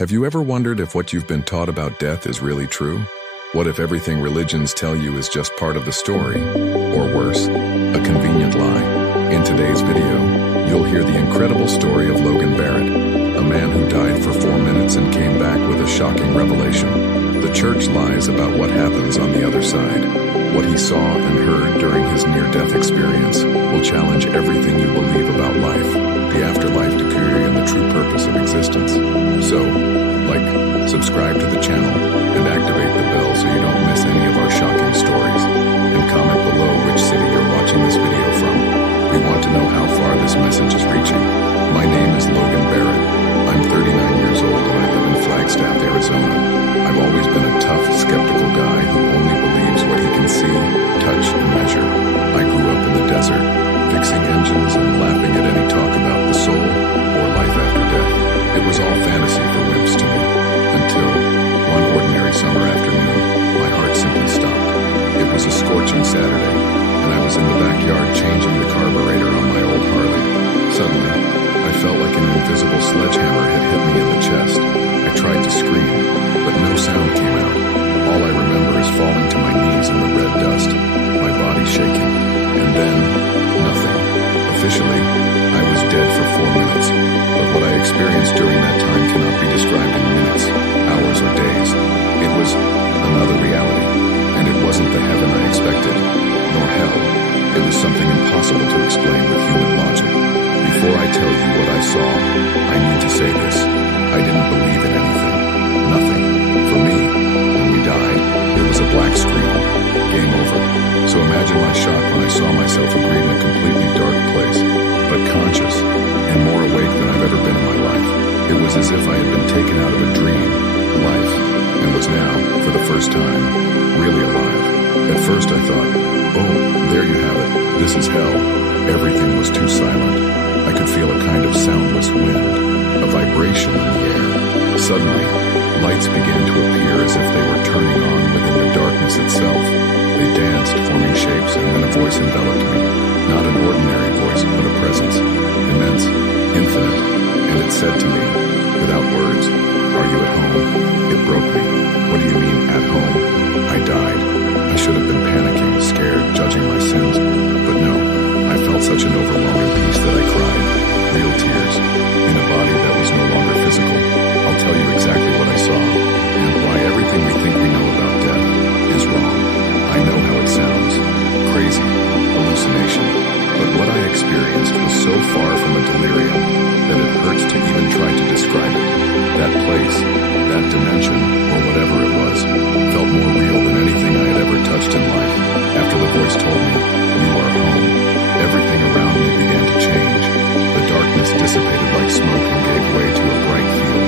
Have you ever wondered if what you've been taught about death is really true? What if everything religions tell you is just part of the story? Or worse, a convenient lie? In today's video, you'll hear the incredible story of Logan Barrett, a man who died for 4 minutes and came back with a shocking revelation. The church lies about what happens on the other side. What he saw and heard during his near-death experience will challenge everything you believe about life, the afterlife decree, and the true purpose of existence. So, subscribe to the channel, and activate the bell so you don't miss any of our shocking stories. And comment below which city you're watching this video from. We want to know how far this message is reaching. My name is Logan Barrett. I'm 39 years old and I live in Flagstaff, Arizona. I've always been a tough, skeptical guy who only believes what he can see, touch, and measure. I grew up in the desert, fixing engines and laughing at any talk about the soul or life after death. It was all fantasy for wimps to me, until one ordinary summer afternoon, my heart simply stopped. It was a scorching Saturday, and I was in the backyard changing the carburetor on my old Harley. Suddenly, I felt like an invisible sledgehammer had hit me in the chest. I tried to scream, but no sound came out. All I remember is falling to my knees in the red dust, my body shaking, and then nothing. Officially, I was dead for 4 minutes, but what I experienced during that time cannot be described in minutes, hours, or days. It was another reality, and it wasn't the heaven I expected, nor hell. It was something impossible to explain with human logic. Before I tell you what I saw, I need to say this. I didn't believe in anything. Nothing. For me, when we died, it was a black screen. Game over. So imagine my shock when I saw myself agreed in a completely dark place, but conscious, and more awake than I've ever been in my life. It was as if I had been taken out of a dream, life, and was now, for the first time, really alive. At first I thought, oh, there you have it. This is hell. Everything was too silent. I could feel a kind of soundless wind, a vibration in the air. Suddenly, lights began to appear as if they were turning on within the darkness itself. They danced, forming shapes, and then a voice enveloped me. Not an ordinary voice, but a presence. Immense, infinite, and it said to me, without words, "Are you at home?" It broke me. What do you mean, at home? I died. I should have been panicking, scared, judging my sins. But no, I felt such an overwhelming peace that I cried. Real tears, in a body that was no longer physical. I'll tell you exactly what I saw, and why everything we think we know about death is wrong. I know how it sounds. Crazy. Hallucination. But what I experienced was so far from a delirium that it hurts to even try to describe it. That place, that dimension, or whatever it was, felt more real than anything I had ever touched in life. After the voice told me, "You are home," everything around me began to change. The darkness dissipated like smoke and gave way to a bright field,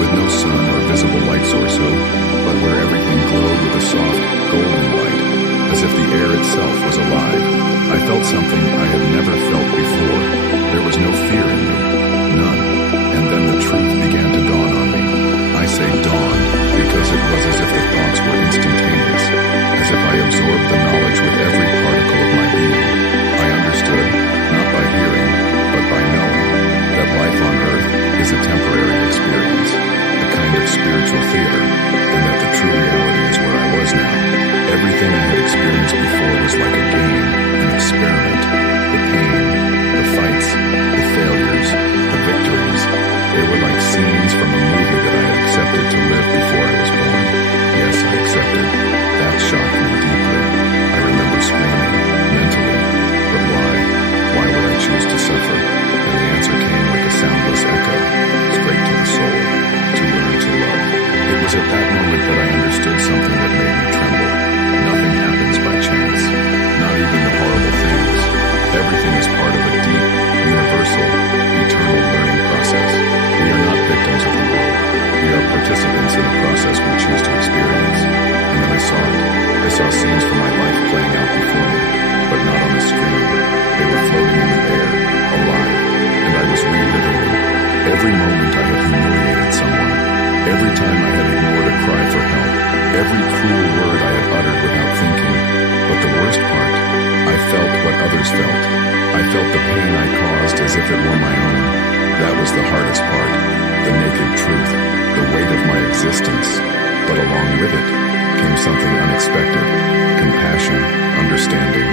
with no sun or visible light source, but where everything glowed with a soft, golden light, as if the air itself was alive. I felt something I had never felt before. There was no fear in me, none. And then the truth began to dawn on me. I say dawned because it was as if the thoughts were instantaneous, as if I absorbed the knowledge with every particle of my being. I understood, not by hearing, but by knowing, that life on earth is a temporary experience, a kind of spiritual theater, and that the true reality is where I was now. Everything I had experienced before was like a game, an experiment. The pain, the fights, the failures, the victories, they were like scenes from a movie that I had accepted to live before I was born. Yes, I accepted. That shocked me deeply. I remember screaming, mentally, but why? Why would I choose to suffer? And the answer came like a soundless echo, straight to the soul, to learn to love. It was at that moment that I understood something that made me tremble. Nothing happens by chance, not even the horrible things. Everything is part of a deep, universal, eternal learning process. We are not victims of the world. We are participants in the process we choose to experience. And then I saw it. I saw scenes from my life playing out before me, but not on the screen. They were floating in the air, alive, and I was reliving them. Every moment I had humiliated someone. Every time I had ignored a cry for help. Every cruel word I had uttered without thinking. But the worst part, I felt what others felt. I felt the pain I caused as if it were my own. That was the hardest part. The naked truth. The existence. But along with it came something unexpected: compassion, understanding.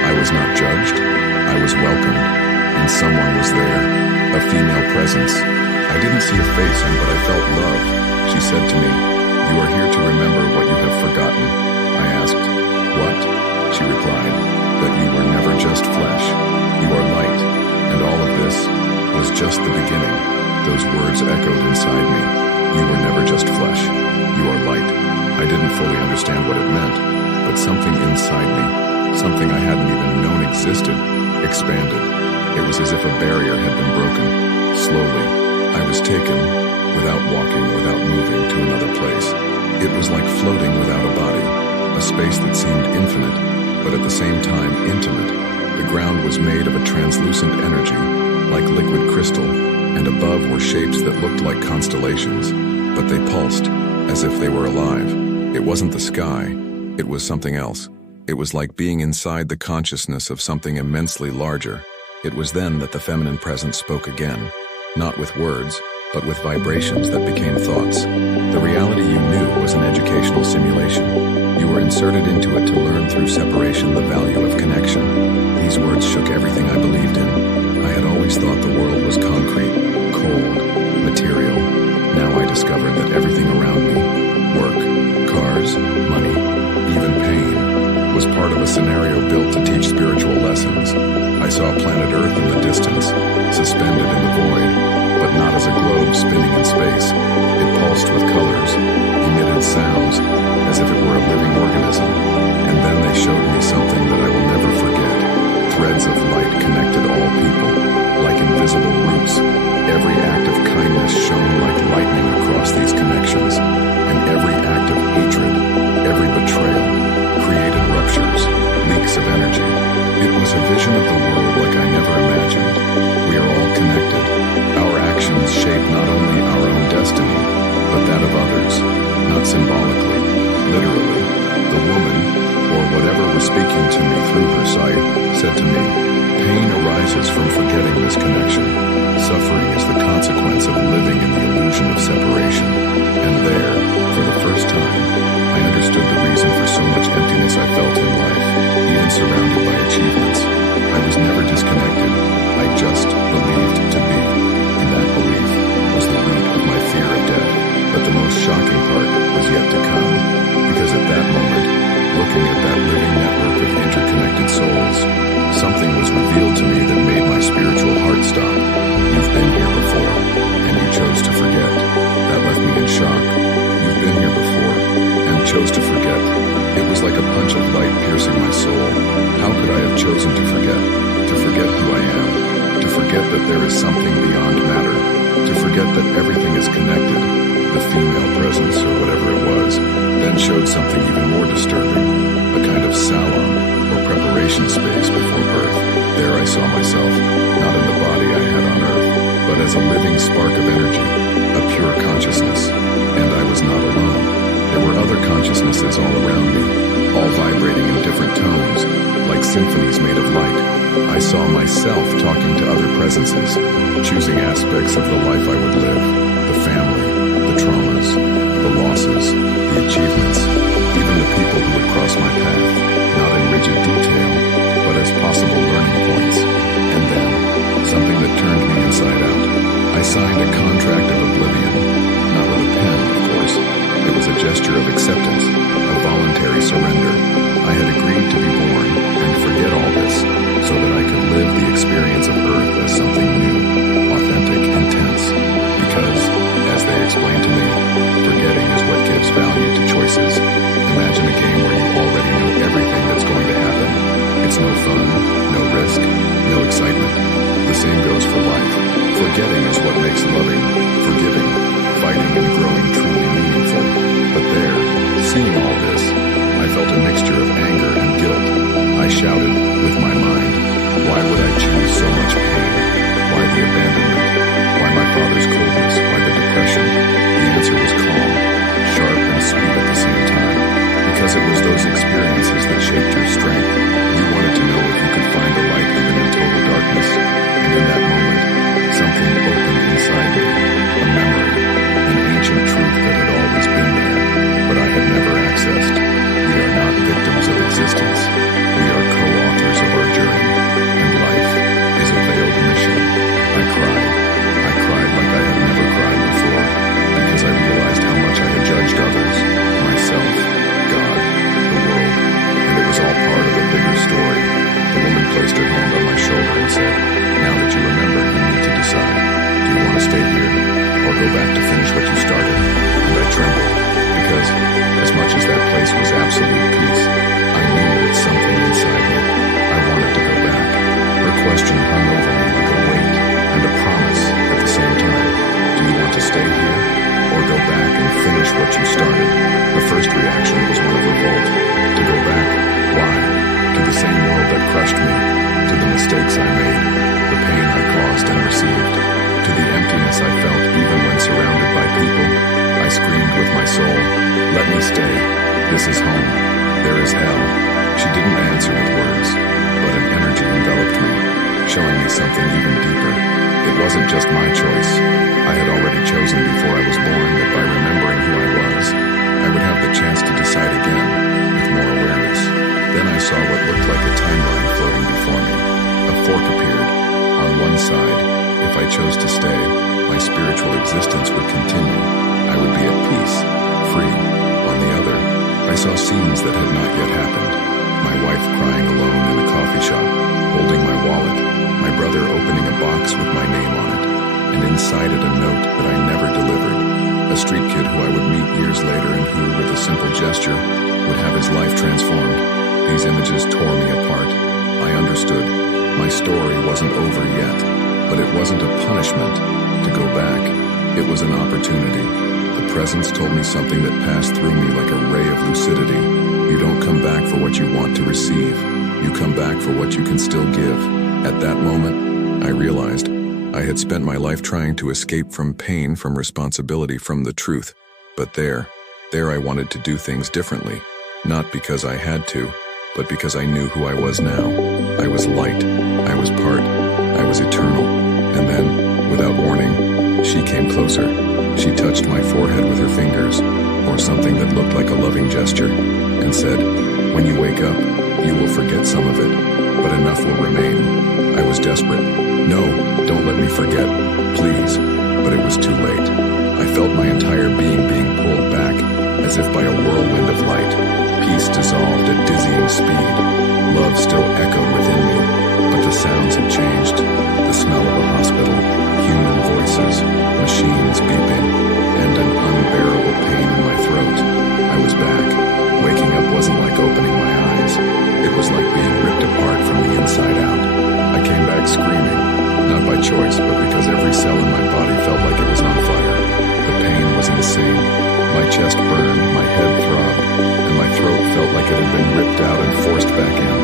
I was not judged, I was welcomed, and someone was there, a female presence. I didn't see a face, but I felt love. She said to me, "You are here to remember what you have forgotten." I asked, "What?" She replied, "That you were never just flesh. You are light." And all of this was just the beginning. Those words echoed inside me. You were never just flesh. You are light. I didn't fully understand what it meant, but something inside me, something I hadn't even known existed, expanded. It was as if a barrier had been broken. Slowly, I was taken, without walking, without moving, to another place. It was like floating without a body, a space that seemed infinite, but at the same time intimate. The ground was made of a translucent energy, like liquid crystal, and above were shapes that looked like constellations, but they pulsed, as if they were alive. It wasn't the sky, it was something else. It was like being inside the consciousness of something immensely larger. It was then that the feminine presence spoke again, not with words, but with vibrations that became thoughts. The reality you knew was an educational simulation. You were inserted into it to learn through separation the value of connection. These words shook everything I believed in. I had always thought the world was concrete, cold, material. Now I discovered that everything around me, work, cars, money, even pain, was part of a scenario built to teach spiritual lessons. I saw planet Earth in the distance, suspended in the void, but not as a globe spinning in space. It pulsed with colors, emitted sounds, as if it were a living organism. And then they showed me something that I will never forget. Threads of light connected all people, like invisible roots. Every act of kindness shone like lightning across these connections, and every act of hatred, every betrayal, created ruptures, leaks of energy. It was a vision of the world like I never imagined. We are all connected. Our actions shape not only our own destiny, but that of others, not symbolically, literally. The woman, or whatever was speaking to me through her sight, said to me, "Pain arises from forgetting this connection. Suffering is the consequence of living in the illusion of separation." And there, for the first time, I understood the reason for so much emptiness I felt in life, even surrounded by achievements. I was never disconnected. I just believed to be, and that belief was the root of my fear of death. But the most shocking part was yet to come, because at that moment, looking at that living network of interconnected souls, something was revealed to me that made my spiritual heart stop. You've been here before, and you chose to forget. That left me in shock. You've been here before, and chose to forget. It was like a punch of light piercing my soul. How could I have chosen to forget? To forget who I am. To forget that there is something beyond matter. To forget that everything is connected. The female presence, or whatever it was, then showed something even more disturbing. A kind of salon, or preparation space before birth. There I saw myself, not in the body I had on earth, but as a living spark of energy, a pure consciousness. And I was not alone. There were other consciousnesses all around me, all vibrating in different tones, like symphonies made of light. I saw myself talking to other presences, choosing aspects of the life I would live, the family, the traumas, the losses, the achievements, even the people who would cross my path, not in rigid detail, but as possible learning points. And then, something that turned me inside out. I signed a contract of oblivion, not with a pen, of course. It was a gesture of acceptance, a voluntary surrender. I had agreed to be born and forget all this, so that I could live the experience of Earth as something new, authentic, intense. Because, as they explained to me, forgetting is what gives value to choices. Imagine a game where you already know everything that's going to happen. It's no fun, no risk, no excitement. The same goes for life. Forgetting is what makes loving, forgiving, fighting, and growing truly meaningful. But there, seeing all this, I felt a mixture of anger and guilt. I shouted, with my mind, why would I choose so much pain? Why the abandonment? Why my father's coldness? Why the depression? The answer was calm, sharp, and sweet at the same time. Because it was those experiences that shaped your strength. You wanted to know if you could find the light even in total darkness. And in that moment, something opened inside me. A memory, an ancient truth that had always mistakes I made, the pain I caused and received, to the emptiness I felt even when surrounded by people. I screamed with my soul, "Let me stay. This is home. There is hell." She didn't answer with words, but an energy enveloped me, showing me something even deeper. It wasn't just my choice. I had already chosen before I was born that by remembering who I was, I would have the chance to decide again, with more awareness. Then I saw what looked like a timeline floating before me. A fork appeared. On one side, if I chose to stay, my spiritual existence would continue. I would be at peace, free. On the other, I saw scenes that had not yet happened. My wife crying alone in a coffee shop, holding my wallet, my brother opening a box with my name on it, and inside it a note that I never delivered. A street kid who I would meet years later and who, with a simple gesture, would have his life transformed. These images tore me apart. I understood. My story wasn't over yet, but it wasn't a punishment to go back. It was an opportunity. The presence told me something that passed through me like a ray of lucidity. You don't come back for what you want to receive. You come back for what you can still give. At that moment, I realized I had spent my life trying to escape from pain, from responsibility, from the truth. But there I wanted to do things differently. Not because I had to, but because I knew who I was now. I was light. I was part. I was eternal. And then, without warning, she came closer. She touched my forehead with her fingers, or something that looked like a loving gesture, and said, "When you wake up, you will forget some of it, but enough will remain." I was desperate. "No, don't let me forget, please." But it was too late. I felt my entire being pulled back, as if by a whirlwind of light. Peace dissolved at dizzying speed. Love still echoed within me, but the sounds had changed. The smell of a hospital, human voices, machines beeping, and an unbearable pain in my throat. I was back. Waking up wasn't like opening my eyes. It was like being ripped apart from the inside out. I came back screaming, not by choice, but because every cell in my body felt like it was on fire. The pain was insane. My chest burned, my head throbbed, and my throat felt like it had been ripped out and forced back in.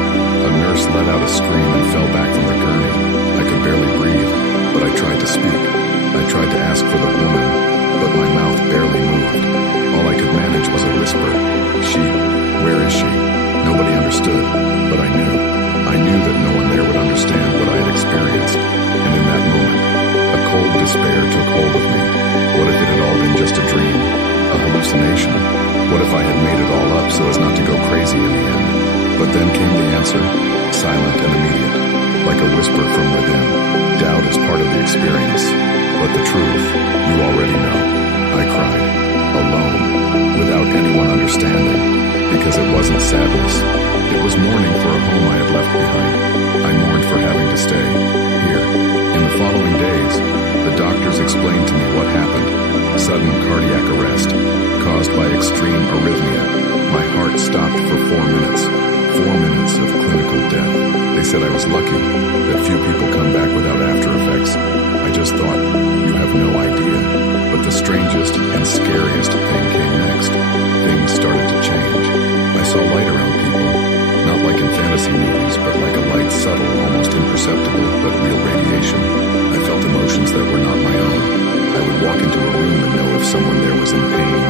A nurse let out a scream and fell back from the gurney. I could barely breathe, but I tried to speak. I tried to ask for the woman, but my mouth barely moved. All I could manage was a whisper. "She, where is she?" Nobody understood, but I knew. I knew that no one there would understand what I had experienced. And in that moment, a cold despair took hold of me. What if it had all been just a dream? A hallucination? What if I had made it all up so as not to go crazy in the end? But then came the answer, silent and immediate, like a whisper from within. Doubt is part of the experience, but the truth, you already know. I cried, alone, without anyone understanding, because it wasn't sadness. It was mourning for a home I had left behind. I mourned for having to stay here. In the following days, the doctors explained to me what happened. Sudden cardiac arrest, caused by extreme arrhythmia. My heart stopped for 4 minutes. 4 minutes of clinical death. They said I was lucky, that few people come back without after effects. I just thought, you have no idea. But the strangest and scariest thing came next. Things started to change. I saw light around people, not like in fantasy movies, but like a light, subtle, almost imperceptible, but real radiation. I felt emotions that were not my own. I would walk into a room and know if someone there was in pain,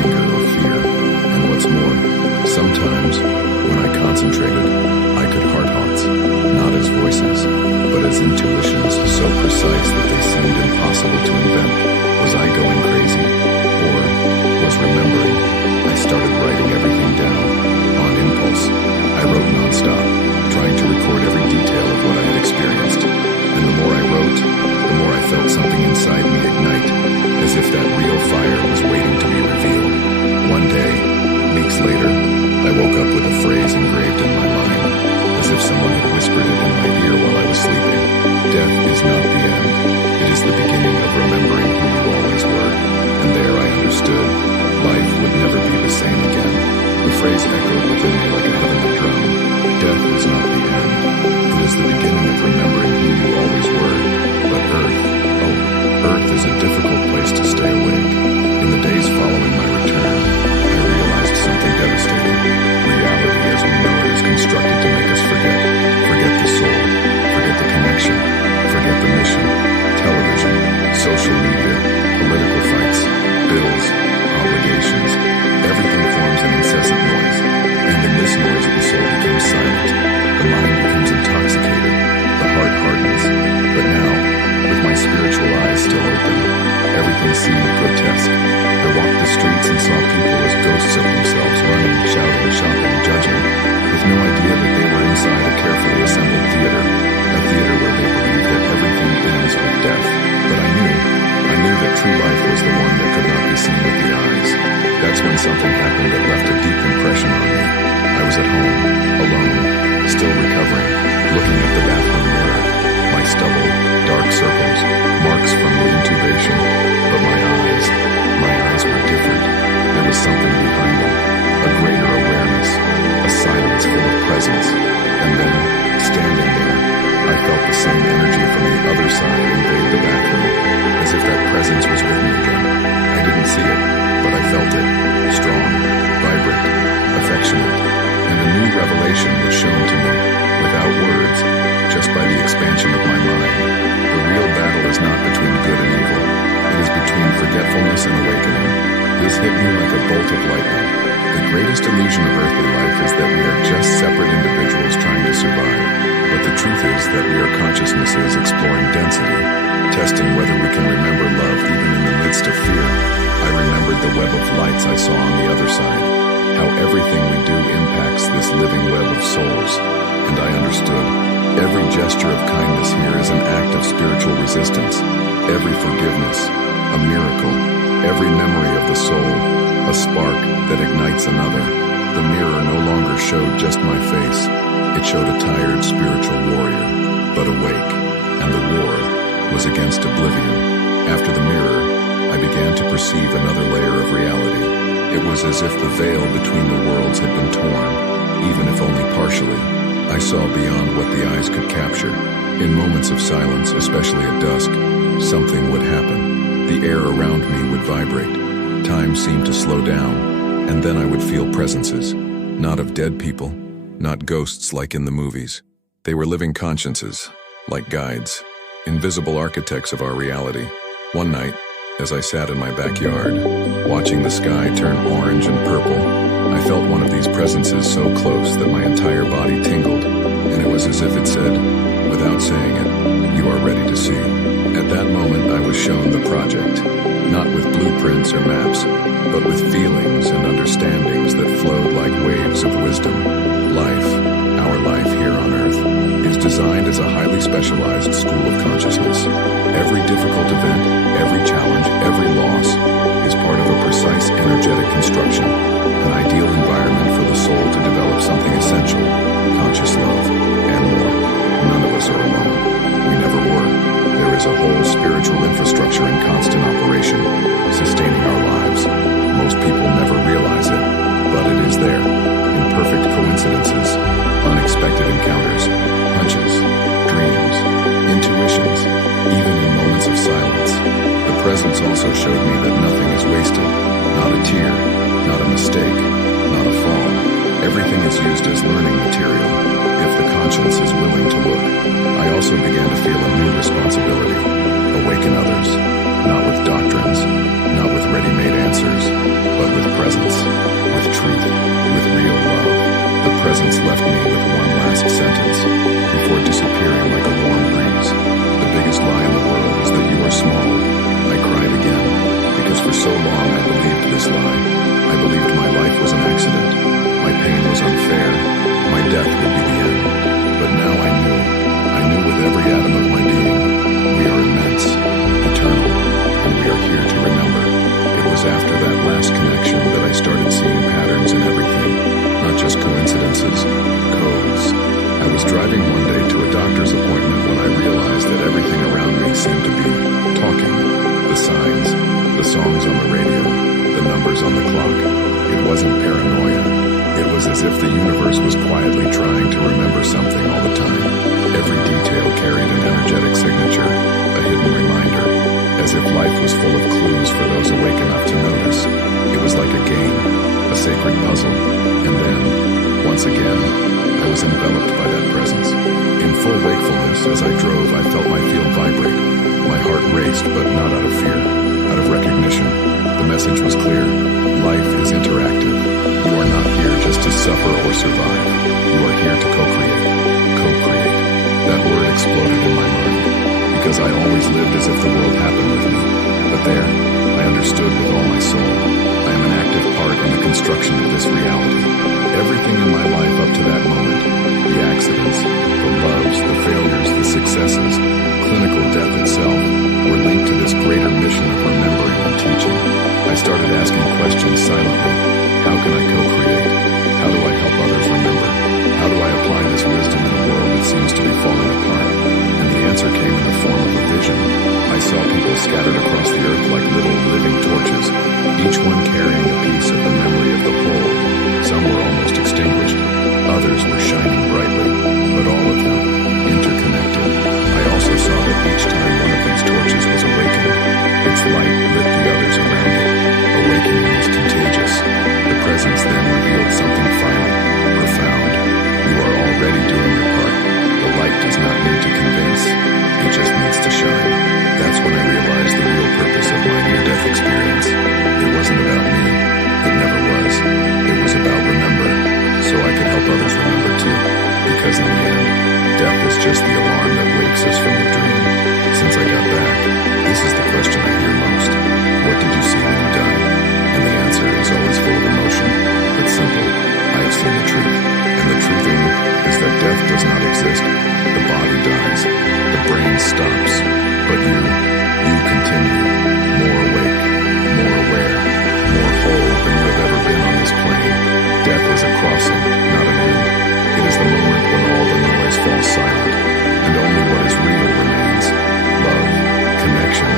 anger, or fear. And what's more, sometimes, when I concentrated, I could heart thoughts, not as voices, but as intuitions so precise that they seemed impossible to invent. Was I going crazy? Or was remembering? I started writing everything down, on impulse. I wrote nonstop, trying to record every detail of what I had experienced. And the more I wrote, the more I felt something inside me ignite, as if that real fire was waiting to be revealed. One day, weeks later, I woke up with a phrase engraved in my mind, as if someone had whispered it in my ear while I was sleeping. Death is not the end. It is the beginning of remembering who you always were. And there I understood. Life would never be the same again. The phrase echoed within me like a heavenly drum. Death is not the end. It is the beginning of remembering who you always were. But Earth, oh, Earth is a difficult place to stay awake. In the days following my return, I realized something devastating. Reality as we know it is constructed to make us forget. Forget the soul. Forget something happened that left a deep impression on me. I was at home, alone, still recovering, looking at the bathroom mirror. My stubble, dark circles, marks from the intubation, but my eyes were different. There was something behind them, a greater awareness, a silence full of presence. And then, standing there, I felt the same energy from the other side invade the bathroom, as if that presence was with me again. I didn't see it, but I felt it, strong, vibrant, affectionate, and a new revelation was shown to me, without words, just by the expansion of my mind. The real battle is not between good and evil. It is between forgetfulness and awakening. This hit me like a bolt of lightning. The greatest illusion of earthly life is that we are just separate individuals trying to survive. But the truth is that we are consciousnesses exploring density, testing whether we can remember love even in the midst of fear. I remembered the web of lights I saw on the other side, how everything we do impacts this living web of souls. And I understood, every gesture of kindness here is an act of spiritual resistance, every forgiveness, a miracle, every memory of the soul, a spark that ignites another. The mirror no longer showed just my face. It showed a tired spiritual warrior, but awake, and the war was against oblivion. After the mirror, I began to perceive another layer of reality. It was as if the veil between the worlds had been torn, even if only partially. I saw beyond what the eyes could capture. In moments of silence, especially at dusk, something would happen. The air around me would vibrate. Time seemed to slow down, and then I would feel presences, not of dead people, not ghosts like in the movies. They were living consciences, like guides, invisible architects of our reality. One night, as I sat in my backyard, watching the sky turn orange and purple, I felt one of these presences so close that my entire body tingled, and it was as if it said, without saying it, "You are ready to see." At that moment, I was shown the project, not with blueprints or maps, but with feelings and understandings that flowed like waves of wisdom. Life, our life here on Earth, is designed as a highly specialized school of consciousness. Every difficult event, every challenge, every loss is part of a precise energetic construction, an ideal environment for the soul to develop something essential, conscious love, and more. None of us are alone. We never were. There is a whole spiritual infrastructure in constant operation, sustaining our lives. Most people never realize it, but it is there. Imperfect coincidences, unexpected encounters, hunches, dreams, intuitions, even in moments of silence. The presence also showed me that nothing is wasted, not a tear, not a mistake, not a fall. Everything is used as learning material, if the conscience is willing to look. I also began to feel a new responsibility, awaken others, not with doctrines, not with ready-made answers, but with presence, with truth, with real love. The presence left me with one last sentence, before disappearing like a warm breeze. The biggest lie in the world is that you are small. I cried again, because for so long I believed this lie. I believed my life was an accident, my pain was unfair, my death would be the end. But now I knew with every atom of my being, we are immense, eternal, and we are here to remember. It was after that last connection that I started seeing patterns in everything, not just coincidences, codes. I was driving one day to a doctor's appointment when I realized that everything around me seemed to be talking. The signs, the songs on the radio, the numbers on the clock. It wasn't paranoia. It was as if the universe was quietly trying to remember something all the time. Every detail carried an energetic signature, a hidden reminder, as if life was full of clues for those awake enough to notice. It was like a game, a sacred puzzle, and then, once again, I was enveloped by that presence. In full wakefulness, as I drove, I felt my field vibrate. My heart raced, but not out of fear, out of recognition. The message was clear. Life is interactive. You are not here just to suffer or survive. You are here to co-create. Co-create. That word exploded in my mind, because I always lived as if the world happened with me. But there, I understood with all my soul. I am an active part in the construction of this reality. Everything in my life up to that moment, the accidents, the loves, the failures, the successes, clinical death itself, were linked to this greater mission of remembering and teaching. I started asking questions silently. How can I co-create? How do I help others remember? How do I apply this wisdom in a world that seems to be falling apart? And the answer came in the form of a vision. I saw people scattered across the earth like little living torches, each one carrying a piece of the memory of the whole. Some were almost extinguished, others were shining brightly, but all of them interconnected. I also saw that each time one of these torches was awakened, its light lit the others around it. Awakening is contagious. The presence then revealed something final, profound. You are already doing your part. The light does not need to convince, it just needs to shine. That's when I realized the real purpose of my near-death experience. It wasn't about me. It never was. It was about remember, so I could help others remember too. Because in the end, death is just the alarm that wakes us from the dream. Since I got back, this is the question I hear most. What did you see when you died? And the answer is always full of emotion, but simple. I have seen the truth. And the truth is that death does not exist. The body dies. The brain stops. But you continue. More awake, more aware, more whole than you have ever been on this plane. Death is a crossing, not an end. It is the moment when all the noise falls silent, and only what is real remains. Love, connection,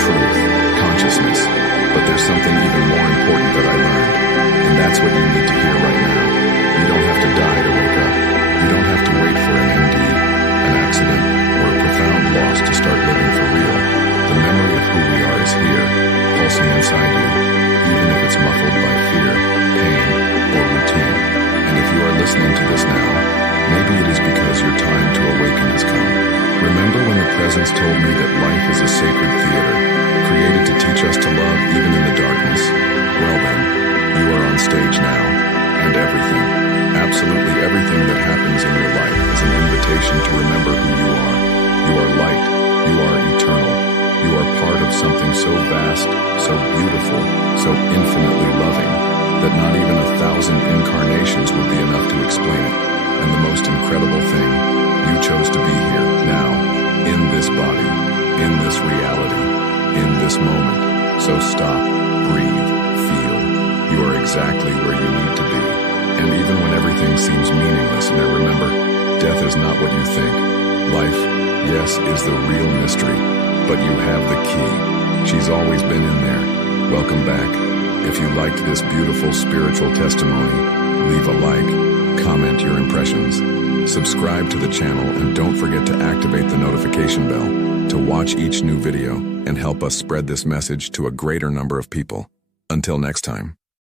truth, consciousness. But there's something even more important that I learned, and that's what you need to hear right now. You don't have to die to wake up. You don't have to wait for an NDE, an accident, or a profound loss to start living for real. The memory of who we are is here, pulsing inside you, even if it's muffled by fear, pain, or routine. And if you are listening to this now, maybe it is because your time to awaken has come. Remember when the presence told me that life is a sacred theater, created to teach us to love even in the darkness? Well then, you are on stage now, and everything, absolutely everything that happens in your life is an invitation to remember who you are. You are light, you are eternal, you are part of something so vast, so beautiful, so infinitely loving, that not even 1,000 incarnations would be enough to explain it. And the most incredible thing, you chose to be here, now, in this body, in this reality, in this moment. So stop, breathe, feel. You are exactly where you need to be. And even when everything seems meaningless, now remember, death is not what you think. Life, yes, is the real mystery, but you have the key. She's always been in there. Welcome back. If you liked this beautiful spiritual testimony, leave a like, comment your impressions, subscribe to the channel, and don't forget to activate the notification bell to watch each new video and help us spread this message to a greater number of people. Until next time.